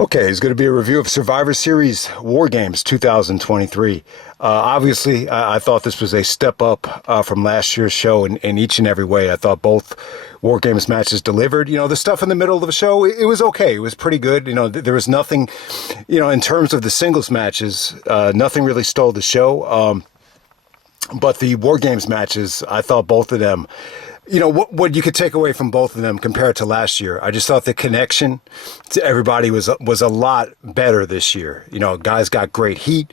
Okay, it's going to be a review of Survivor Series War Games 2023. Obviously, I thought this was a step up from last year's show in each and every way. I thought both War Games matches delivered. The stuff in the middle of the show, it was okay. It was pretty good. There was nothing, in terms of the singles matches, nothing really stole the show. But the War Games matches, I thought both of them, what you could take away from both of them compared to last year. I just thought the connection to everybody was a lot better this year. Guys got great heat.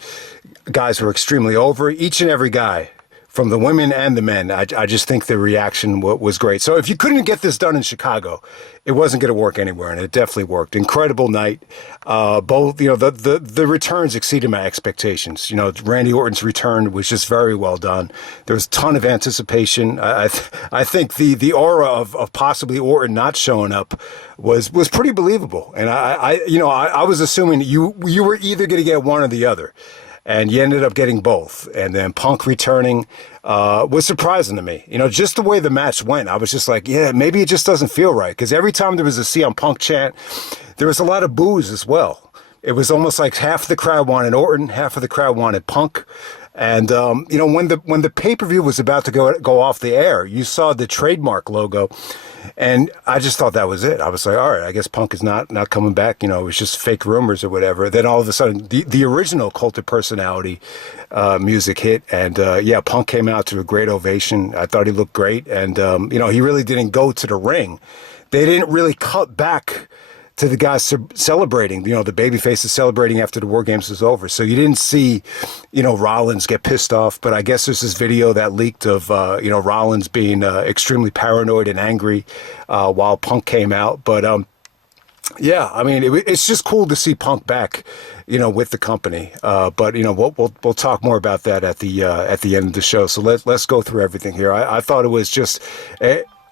Guys were extremely over. Each and every guy, from the women and the men, I just think the reaction was great. So if you couldn't get this done in Chicago, it wasn't going to work anywhere, and it definitely worked. Incredible night. Both, the returns exceeded my expectations. Randy Orton's return was just very well done. There was a ton of anticipation. I think the aura of possibly Orton not showing up was pretty believable. And I was assuming you were either going to get one or the other. And you ended up getting both. And then Punk returning was surprising to me. Just the way the match went, I was just like, yeah, maybe it just doesn't feel right. Because every time there was a CM Punk chant, there was a lot of boos as well. It was almost like half the crowd wanted Orton, half of the crowd wanted Punk. And, when the pay-per-view was about to go off the air, you saw the trademark logo. And I just thought that was it. I was like, all right, I guess Punk is not coming back. It was just fake rumors or whatever. Then all of a sudden, the original Cult of Personality music hit. And, Punk came out to a great ovation. I thought he looked great. And, he really didn't go to the ring. They didn't really cut back to the guys celebrating, the baby faces celebrating after the War Games was over. So you didn't see, Rollins get pissed off. But I guess there's this video that leaked of, Rollins being extremely paranoid and angry while Punk came out. But, it's just cool to see Punk back, with the company. But we'll talk more about that at the end of the show. So let's go through everything here. I thought it was just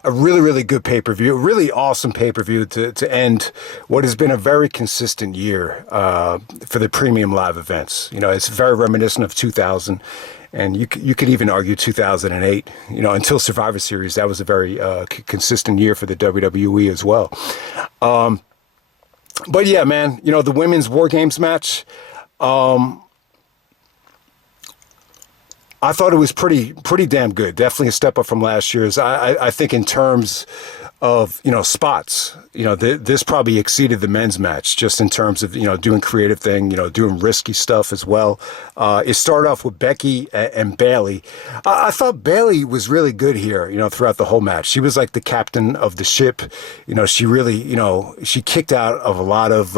a really, really good pay-per-view, a really awesome pay-per-view to end what has been a very consistent year for the premium live events. It's very reminiscent of 2000, and you could even argue 2008. Until Survivor Series, that was a very consistent year for the WWE as well. But yeah, man, the women's War Games match, I thought it was pretty damn good. Definitely a step up from last year's. I think in terms of, spots, this probably exceeded the men's match just in terms of, doing creative thing, doing risky stuff as well. It started off with Becky and Bayley. I thought Bayley was really good here, throughout the whole match. She was like the captain of the ship. She really, she kicked out of a lot of,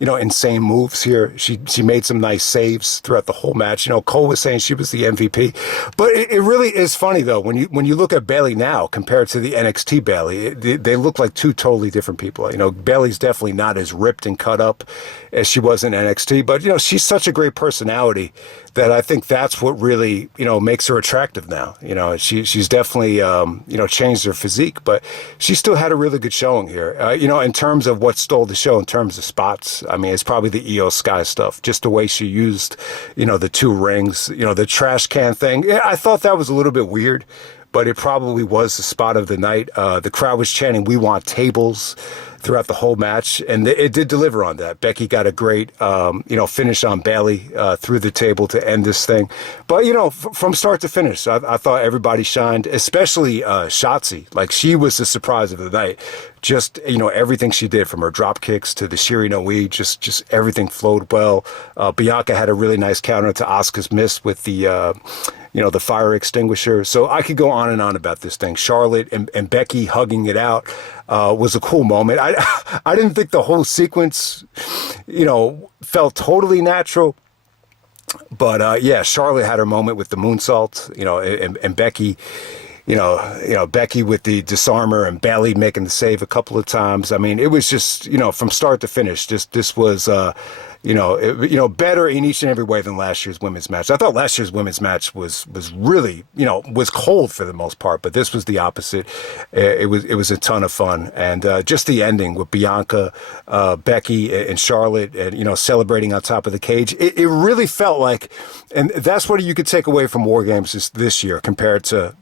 insane moves here. She made some nice saves throughout the whole match. Cole was saying she was the MVP, but it really is funny though, when you look at Bayley now compared to the NXT Bayley, they look like two totally different people. Bayley's definitely not as ripped and cut up as she was in NXT, but she's such a great personality that I think that's what really makes her attractive now. She's definitely changed her physique, but she still had a really good showing here. In terms of what stole the show in terms of spots, I mean, it's probably the Io Sky stuff, just the way she used the two rings, the trash can thing. I thought that was a little bit weird, but it probably was the spot of the night. The crowd was chanting, "We want tables," throughout the whole match, and it did deliver on that. Becky got a great, finish on Bayley through the table to end this thing. But, from start to finish, I thought everybody shined, especially Shotzi. Like, she was the surprise of the night. Just, everything she did, from her drop kicks to the Shiri no E, just everything flowed well. Bianca had a really nice counter to Asuka's miss with the the fire extinguisher. So I could go on and on about this thing. Charlotte and Becky hugging it out was a cool moment. I didn't think the whole sequence, felt totally natural. But Charlotte had her moment with the moonsault, and Becky, Becky with the disarmer and Bayley making the save a couple of times. I mean, it was just, from start to finish, this was, better in each and every way than last year's women's match. I thought last year's women's match was really, was cold for the most part, but this was the opposite. It was a ton of fun. And just the ending with Bianca, Becky, and Charlotte, and, celebrating on top of the cage. It really felt like, and that's what you could take away from War Games this year compared to,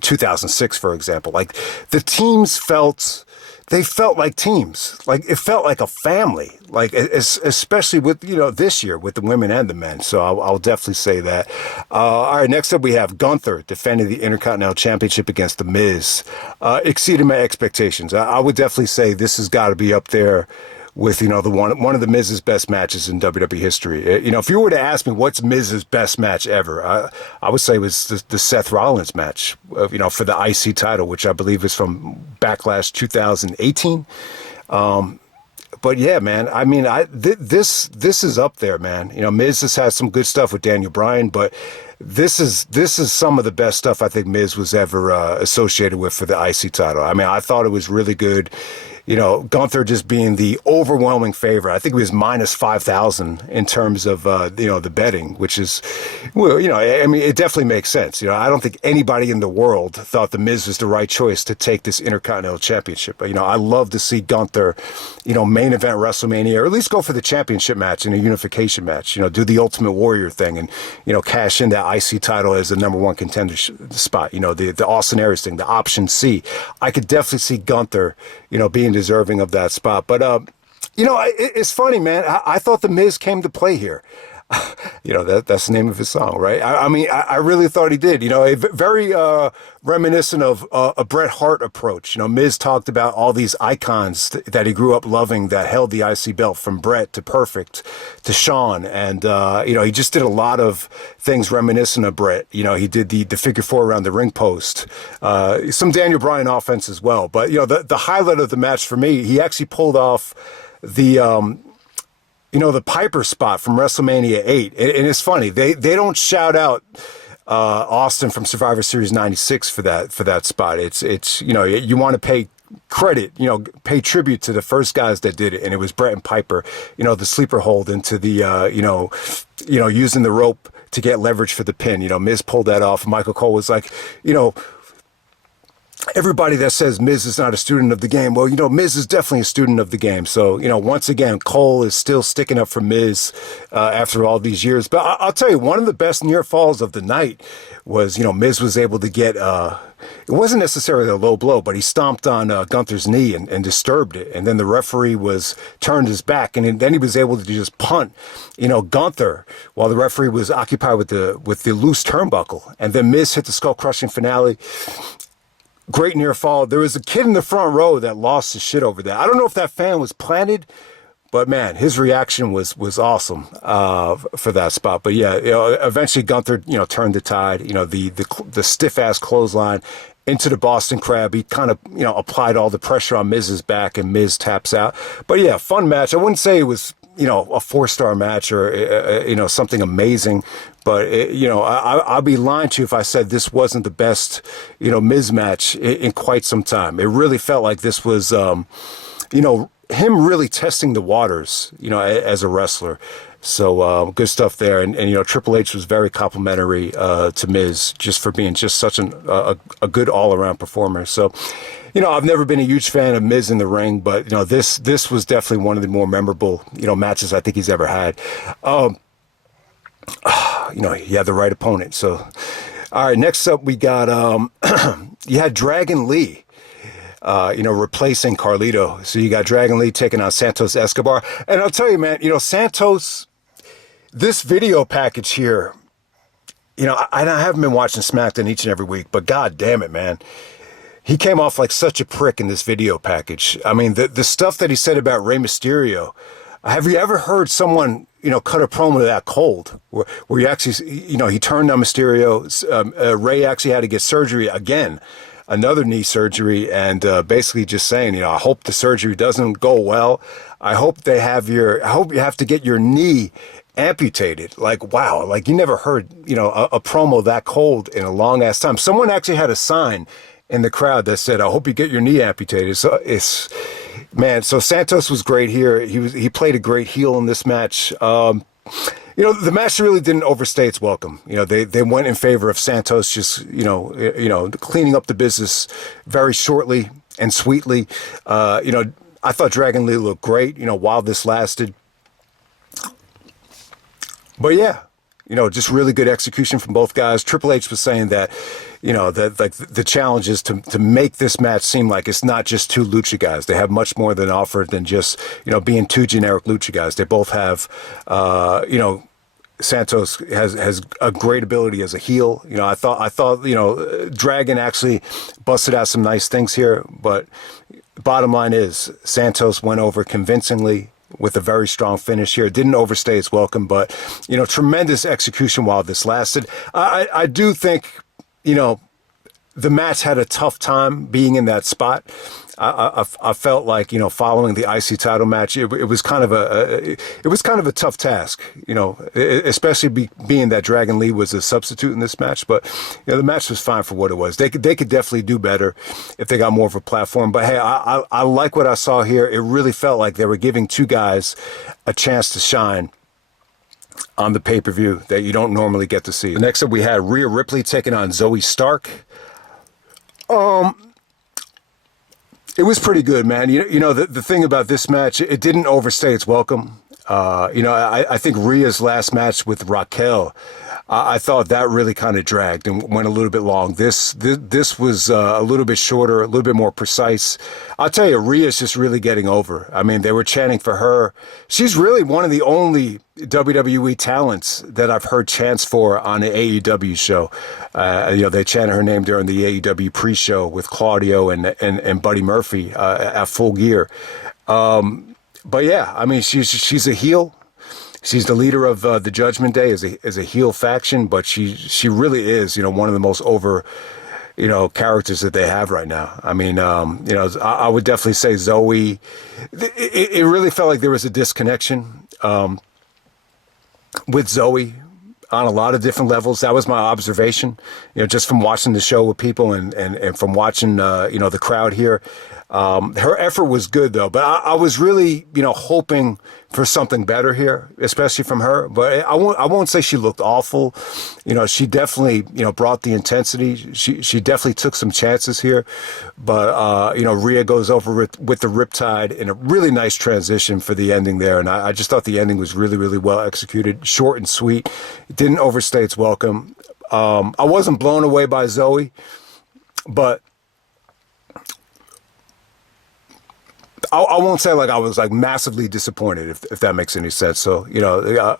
2006, for example. Like, the teams felt they felt like teams. Like it felt like a family. Like especially with this year with the women and the men. So I'll definitely say that. All right, next up we have Gunther defending the Intercontinental Championship against The Miz. Exceeded my expectations. I would definitely say this has got to be up there with the one of the Miz's best matches in WWE history. If you were to ask me what's Miz's best match ever, I would say it was the Seth Rollins match, for the IC title, which I believe is from Backlash 2018. But yeah, man, I mean, this is up there, man. Miz has had some good stuff with Daniel Bryan, but this is some of the best stuff I think Miz was ever associated with for the IC title. I mean, I thought it was really good. Gunther just being the overwhelming favorite. I think it was minus 5,000 in terms of, the betting, which is, well, I mean, it definitely makes sense. I don't think anybody in the world thought The Miz was the right choice to take this Intercontinental Championship. But, I love to see Gunther, main event WrestleMania, or at least go for the championship match in a unification match, do the Ultimate Warrior thing and, cash in that IC title as the number one contender spot, the Austin Aries thing, the option C. I could definitely see Gunther, being deserving of that spot. But, it's funny, man. I thought The Miz came to play here. That's the name of his song, right? I mean, I really thought he did. Very reminiscent of a Bret Hart approach. Miz talked about all these icons that he grew up loving that held the IC belt, from Bret to Perfect to Shawn. And, he just did a lot of things reminiscent of Bret. He did the figure four around the ring post, some Daniel Bryan offense as well. But, the highlight of the match for me, he actually pulled off the Piper spot from WrestleMania 8. And it's funny, they don't shout out Austin from Survivor Series 96 for that spot. It's you want to pay credit, pay tribute to the first guys that did it, and it was Bret and Piper, the sleeper hold into the using the rope to get leverage for the pin. Miz pulled that off. Michael Cole was like, everybody that says Miz is not a student of the game, well, Miz is definitely a student of the game. So, once again, Cole is still sticking up for Miz after all these years. But I'll tell you, one of the best near falls of the night was, Miz was able to get, it wasn't necessarily a low blow, but he stomped on Gunther's knee and disturbed it. And then the referee turned his back, and then he was able to just punt, Gunther, while the referee was occupied with the loose turnbuckle. And then Miz hit the skull-crushing finale. Great near fall. There was a kid in the front row that lost his shit over that. I don't know if that fan was planted, but man, his reaction was awesome for that spot. But yeah, eventually Gunther, turned the tide. The stiff ass clothesline into the Boston Crab. He kind of applied all the pressure on Miz's back, and Miz taps out. But yeah, fun match. I wouldn't say it was a 4-star match or something amazing. But, I'll be lying to you if I said this wasn't the best, Miz match in quite some time. It really felt like this was, him really testing the waters, as a wrestler. So good stuff there. And Triple H was very complimentary to Miz just for being just such a good all-around performer. So, I've never been a huge fan of Miz in the ring, but, this was definitely one of the more memorable, matches I think he's ever had. He had the right opponent. So, all right, next up we got, you had Dragon Lee, replacing Carlito. So you got Dragon Lee taking on Santos Escobar. And I'll tell you, man, Santos, this video package here, I haven't been watching SmackDown each and every week, but God damn it, man. He came off like such a prick in this video package. I mean, the stuff that he said about Rey Mysterio. Have you ever heard someone, cut a promo that cold, where he actually, he turned on Mysterio. Rey actually had to get surgery again, another knee surgery, and basically just saying, I hope the surgery doesn't go well. I hope you have to get your knee amputated. Like, wow, like you never heard, a promo that cold in a long ass time. Someone actually had a sign in the crowd that said, I hope you get your knee amputated. So so Santos was great here. He played a great heel in this match. The match really didn't overstay its welcome. They went in favor of Santos just, cleaning up the business very shortly and sweetly. I thought Dragon Lee looked great, while this lasted. But yeah, just really good execution from both guys. Triple H was saying that, that like the challenge is to make this match seem like it's not just two lucha guys. They have much more than offer than just, being two generic lucha guys. They both have, Santos has a great ability as a heel. I thought, Dragon actually busted out some nice things here, but bottom line is Santos went over convincingly with a very strong finish here. Didn't overstay its welcome, but, tremendous execution while this lasted. I do think, the match had a tough time being in that spot. I felt like, following the IC title match, it was kind of a tough task, especially being that Dragon Lee was a substitute in this match. But the match was fine for what it was. They could definitely do better if they got more of a platform. But hey, I like what I saw here. It really felt like they were giving two guys a chance to shine on the pay-per-view that you don't normally get to see. Next up, we had Rhea Ripley taking on Zoey Stark. It was pretty good, man. The thing about this match, it didn't overstay its welcome. I think Rhea's last match with Raquel, I thought that really kind of dragged and went a little bit long. This was a little bit shorter, a little bit more precise. I'll tell you, Rhea's just really getting over. I mean, they were chanting for her. She's really one of the only WWE talents that I've heard chants for on an AEW show. They chanted her name during the AEW pre-show with Claudio and Buddy Murphy at Full Gear. But yeah, I mean, she's a heel. She's the leader of the Judgment Day as a heel faction, but she really is, one of the most over, characters that they have right now. I mean, I would definitely say Zoey. It really felt like there was a disconnection with Zoey on a lot of different levels. That was my observation, just from watching the show with people and from watching, the crowd here. Her effort was good, though, but I was really, hoping for something better here, especially from her. But I won't say she looked awful. She definitely, brought the intensity. She definitely took some chances here. But, Rhea goes over with the Riptide in a really nice transition for the ending there. And I just thought the ending was really, really well executed, short and sweet. It didn't overstay its welcome. I wasn't blown away by Zoey, but I won't say like I was like massively disappointed, if that makes any sense. So,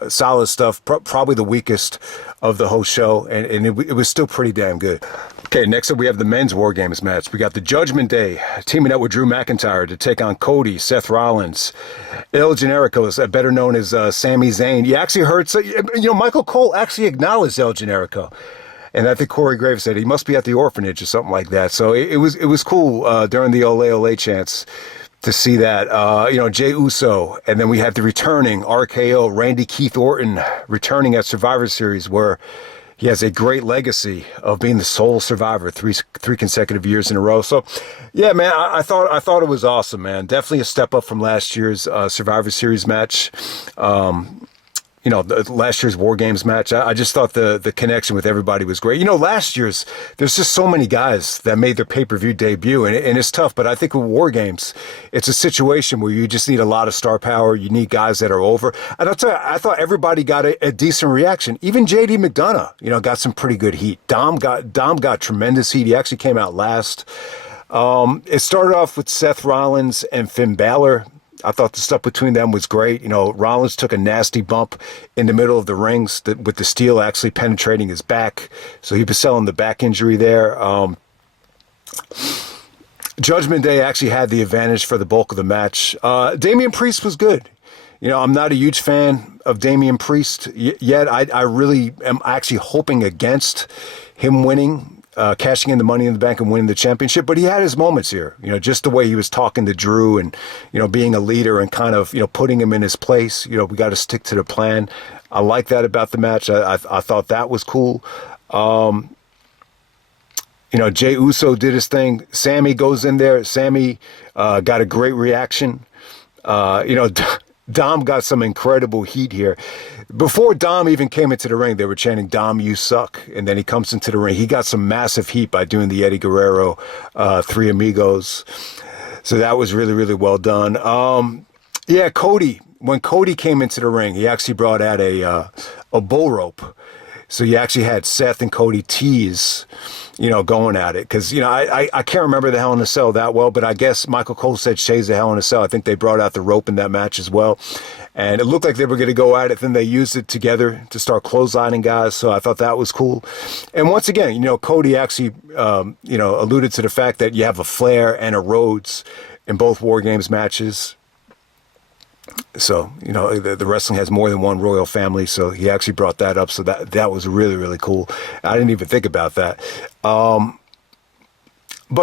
solid stuff, probably the weakest of the whole show, and it was still pretty damn good. Okay, next up we have the men's War Games match. We got the Judgment Day teaming up with Drew McIntyre to take on Cody, Seth Rollins, El Generico, better known as Sami Zayn. You actually heard, Michael Cole actually acknowledged El Generico. And I think Corey Graves said he must be at the orphanage or something like that. So it was cool during the Ole Ole chants to see that, Jey Uso, and then we had the returning RKO, Randy Keith Orton, returning at Survivor Series, where he has a great legacy of being the sole survivor three consecutive years in a row. So, yeah, man, I thought it was awesome, man. Definitely a step up from last year's Survivor Series match. The last year's War Games match. I just thought the connection with everybody was great. Last year's, there's just so many guys that made their pay-per-view debut, and it's tough. But I think with War Games, it's a situation where you just need a lot of star power. You need guys that are over. And I'll tell you, I thought everybody got a decent reaction. Even JD McDonough, got some pretty good heat. Dom got tremendous heat. He actually came out last. It started off with Seth Rollins and Finn Balor. I thought the stuff between them was great. Rollins took a nasty bump in the middle of the rings with the steel actually penetrating his back. So he was selling the back injury there. Judgment Day actually had the advantage for the bulk of the match. Damian Priest was good. I'm not a huge fan of Damian Priest yet. I really am actually hoping against him winning. Cashing in the Money in the Bank and winning the championship, but he had his moments here, just the way he was talking to Drew and, being a leader and kind of, putting him in his place. We got to stick to the plan. I like that about the match. I thought that was cool. Jey Uso did his thing. Sammy goes in there. Sammy got a great reaction. Dom got some incredible heat here. Before Dom even came into the ring, they were chanting, "Dom, you suck." And then he comes into the ring. He got some massive heat by doing the Eddie Guerrero, Three Amigos. So that was really, really well done. Cody. When Cody came into the ring, he actually brought out a bull rope. So you actually had Seth and Cody tease, going at it. Because, I can't remember the Hell in a Cell that well, but I guess Michael Cole said Shay's the Hell in a Cell. I think they brought out the rope in that match as well. And it looked like they were going to go at it. Then they used it together to start clotheslining guys. So I thought that was cool. And once again, Cody actually, alluded to the fact that you have a Flair and a Rhodes in both War Games matches. So, the wrestling has more than one royal family. So he actually brought that up. So that was really, really cool. I didn't even think about that. But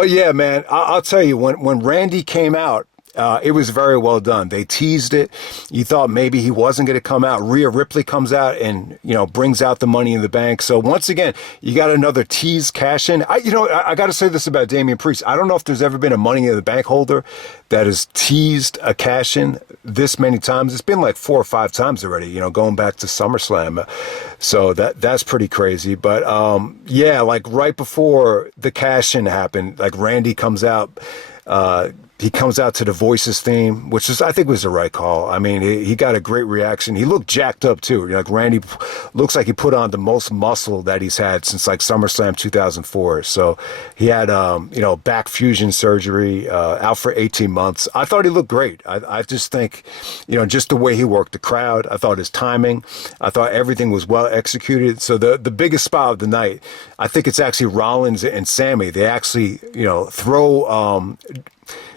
yeah, man, I'll tell you, when Randy came out, it was very well done. They teased it. You thought maybe he wasn't going to come out. Rhea Ripley comes out and, brings out the Money in the Bank. So once again, you got another tease cash in. I got to say this about Damian Priest. I don't know if there's ever been a Money in the Bank holder that has teased a cash in this many times. It's been like 4 or 5 times already, going back to SummerSlam. So that's pretty crazy. But yeah, like right before the cash in happened, like Randy comes out, he comes out to the Voices theme, which I think was the right call. I mean, he got a great reaction. He looked jacked up too. Like Randy looks like he put on the most muscle that he's had since like SummerSlam 2004. So he had, back fusion surgery, out for 18 months. I thought he looked great. I just think, just the way he worked the crowd. I thought his timing. I thought everything was well executed. So the biggest spot of the night, I think it's actually Rollins and Sammy. They actually, throw,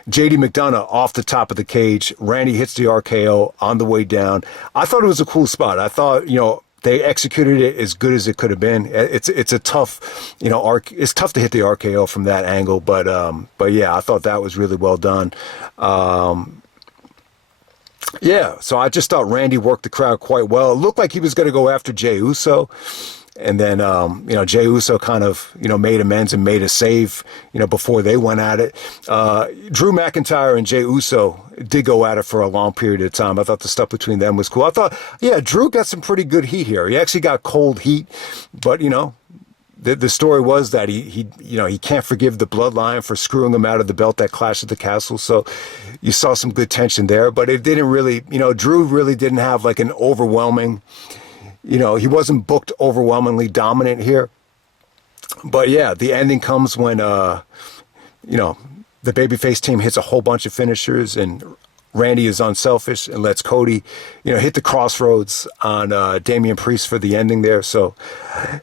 JD McDonough off the top of the cage. Randy hits the RKO on the way down. I thought it was a cool spot. I thought, they executed it as good as it could have been. It's a tough, it's tough to hit the RKO from that angle. But yeah, I thought that was really well done. Yeah, so I just thought Randy worked the crowd quite well. It looked like he was going to go after Jey Uso. And then, Jey Uso kind of, made amends and made a save, before they went at it. Drew McIntyre and Jey Uso did go at it for a long period of time. I thought the stuff between them was cool. I thought, yeah, Drew got some pretty good heat here. He actually got cold heat, but, the story was that he can't forgive the Bloodline for screwing him out of the belt at Clash at the Castle. So you saw some good tension there, but it didn't really, Drew really didn't have like an overwhelming, he wasn't booked overwhelmingly dominant here. But yeah, the ending comes when, the babyface team hits a whole bunch of finishers and Randy is unselfish and lets Cody, hit the crossroads on Damian Priest for the ending there. So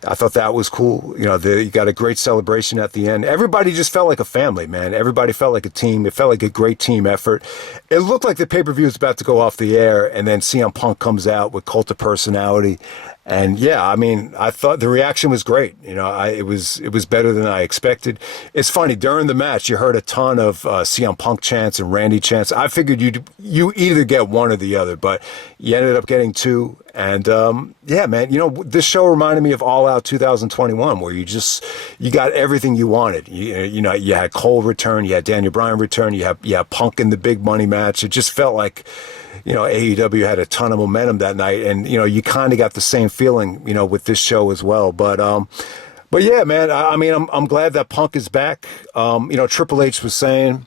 I thought that was cool. You got a great celebration at the end. Everybody just felt like a family, man. Everybody felt like a team. It felt like a great team effort. It looked like the pay-per-view was about to go off the air, and then CM Punk comes out with Cult of Personality. And yeah, I mean, I thought the reaction was great. It was better than I expected. It's funny, during the match, you heard a ton of CM Punk chants and Randy chants. I figured you either get one or the other, but you ended up getting two. And yeah, man, this show reminded me of All Out 2021, where you got everything you wanted. You had Cole return, you had Daniel Bryan return, you had Punk in the big money match. It just felt like, AEW had a ton of momentum that night, and you kind of got the same feeling, with this show as well. But yeah, man, I mean, I'm glad that Punk is back. Triple H was saying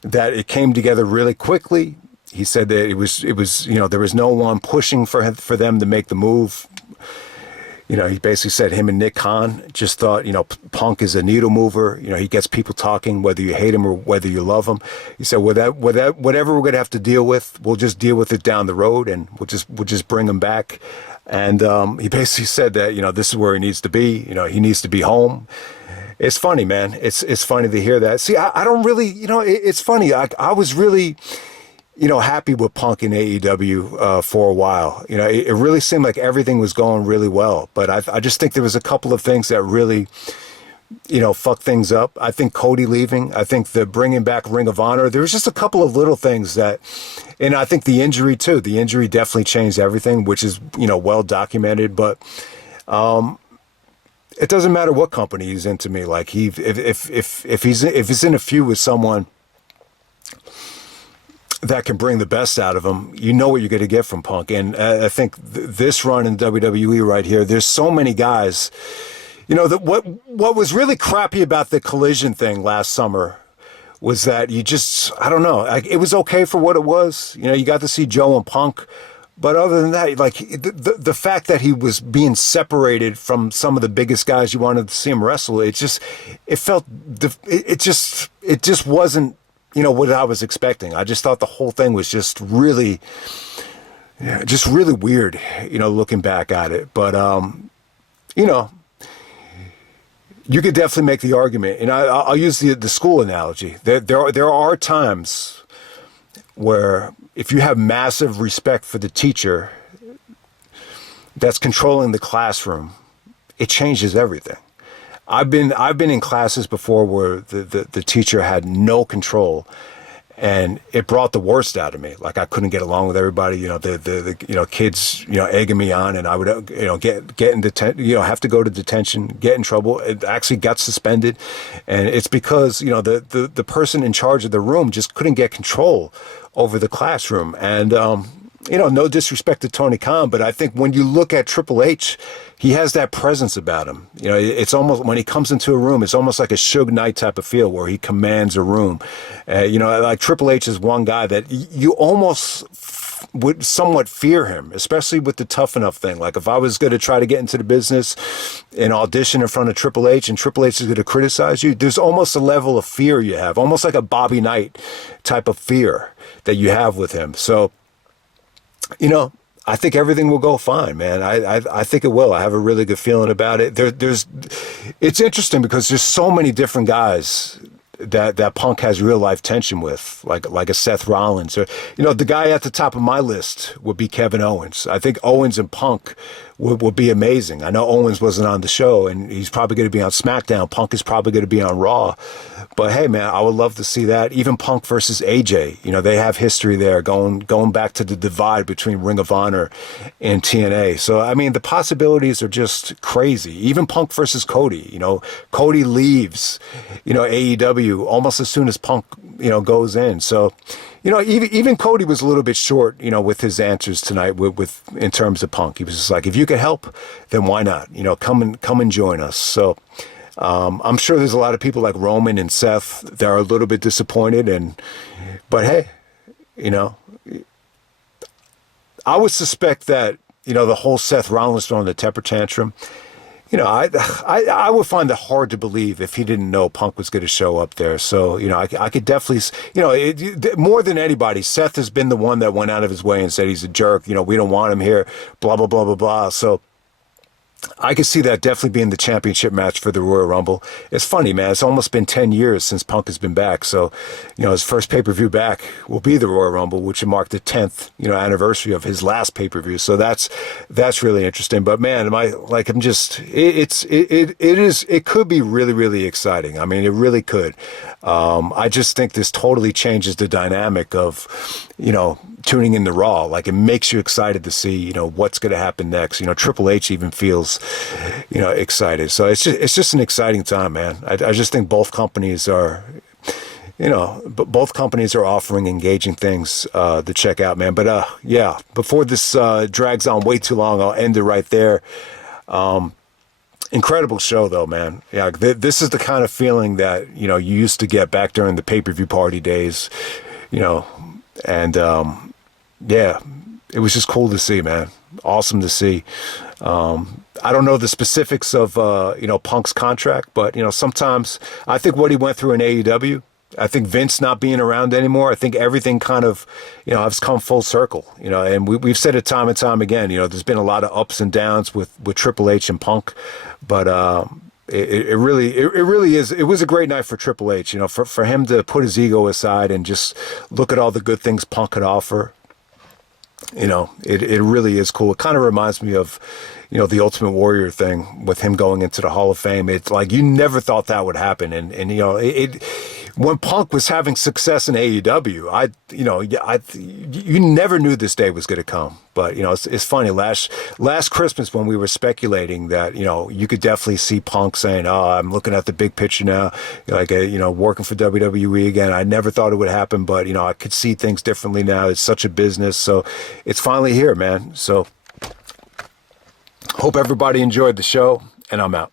that it came together really quickly. He said that it was there was no one pushing for them to make the move. He basically said him and Nick Khan just thought, Punk is a needle mover. He gets people talking, whether you hate him or whether you love him. He said, whatever we're going to have to deal with, we'll just deal with it down the road, and we'll just bring him back. And he basically said that, this is where he needs to be. He needs to be home. It's funny, man. It's funny to hear that. See, I don't really, it's funny. I was really, happy with Punk in AEW for a while. It really seemed like everything was going really well. But I just think there was a couple of things that really, fucked things up. I think Cody leaving. I think the bringing back Ring of Honor. There was just a couple of little things that, and I think the injury too. The injury definitely changed everything, which is, well documented. But it doesn't matter what company he's in to me. Like if he's in a feud with someone that can bring the best out of him, you know what you're going to get from Punk. And I think this run in WWE right here, there's so many guys, that what was really crappy about the Collision thing last summer was that I don't know, it was okay for what it was. You got to see Joe and Punk, But other than that, like the fact that he was being separated from some of the biggest guys you wanted to see him wrestle, it just wasn't, what I was expecting. I just thought the whole thing was just really weird, looking back at it. But, you could definitely make the argument, and I'll use the school analogy. There are times where if you have massive respect for the teacher that's controlling the classroom, it changes everything. I've been in classes before where the teacher had no control, and it brought the worst out of me. Like I couldn't get along with everybody. The kids egging me on, and I would get in detention. Have to go to detention, get in trouble. It actually got suspended, and it's because the person in charge of the room just couldn't get control over the classroom. And no disrespect to Tony Khan, but I think when you look at Triple H, he has that presence about him. It's almost, when he comes into a room, it's almost like a Suge Knight type of feel where he commands a room. Like Triple H is one guy that you almost would somewhat fear him, especially with the Tough Enough thing. Like if I was going to try to get into the business and audition in front of Triple H, and Triple H is going to criticize you, there's almost a level of fear you have, almost like a Bobby Knight type of fear that you have with him. So, I think everything will go fine, man. I think it will. I have a really good feeling about it. It's interesting because there's so many different guys that Punk has real life tension with, like a Seth Rollins, or the guy at the top of my list would be Kevin Owens. I think Owens and Punk would be amazing. I know Owens wasn't on the show, and he's probably going to be on SmackDown. Punk is probably going to be on Raw. But hey, man, I would love to see that. Even Punk versus AJ, they have history there, going back to the divide between Ring of Honor and TNA. So I mean, the possibilities are just crazy. Even Punk versus Cody. Cody leaves, AEW almost as soon as Punk, goes in. So, even Cody was a little bit short, with his answers tonight with in terms of Punk. He was just like, if you could help, then why not? Come and join us. So. I'm sure there's a lot of people like Roman and Seth that are a little bit disappointed, but hey, I would suspect that, the whole Seth Rollins throwing the temper tantrum, I would find it hard to believe if he didn't know Punk was going to show up there. So, I could definitely, more than anybody, Seth has been the one that went out of his way and said he's a jerk. We don't want him here, blah, blah, blah, blah, blah. So, I could see that definitely being the championship match for the Royal Rumble. It's funny, man. It's almost been 10 years since Punk has been back. So, his first pay-per-view back will be the Royal Rumble, which will mark the 10th, anniversary of his last pay-per-view. So that's really interesting. But man, it could be really, really exciting. I mean, it really could. I just think this totally changes the dynamic of, tuning in to Raw. Like it makes you excited to see, what's going to happen next. Triple H even feels, excited. So it's just an exciting time, man. I just think both companies are, both companies are offering engaging things to check out, man. But yeah, before this drags on way too long, I'll end it right there. Incredible show, though, man. Yeah, this is the kind of feeling that you used to get back during the pay-per-view party days, and yeah, it was just cool to see, man. Awesome to see. I don't know the specifics of Punk's contract, but sometimes I think what he went through in AEW. I think Vince not being around anymore, I think everything kind of, has come full circle, and we've said it time and time again, there's been a lot of ups and downs with Triple H and Punk, but it really is. It was a great night for Triple H, for him to put his ego aside and just look at all the good things Punk could offer. It really is cool. It kind of reminds me of, the Ultimate Warrior thing with him going into the Hall of Fame. It's like you never thought that would happen, and when Punk was having success in AEW, you never knew this day was going to come. But it's funny. Last Christmas when we were speculating that you could definitely see Punk saying, "Oh, I'm looking at the big picture now, working for WWE again." I never thought it would happen, but I could see things differently now. It's such a business, so it's finally here, man. So hope everybody enjoyed the show, and I'm out.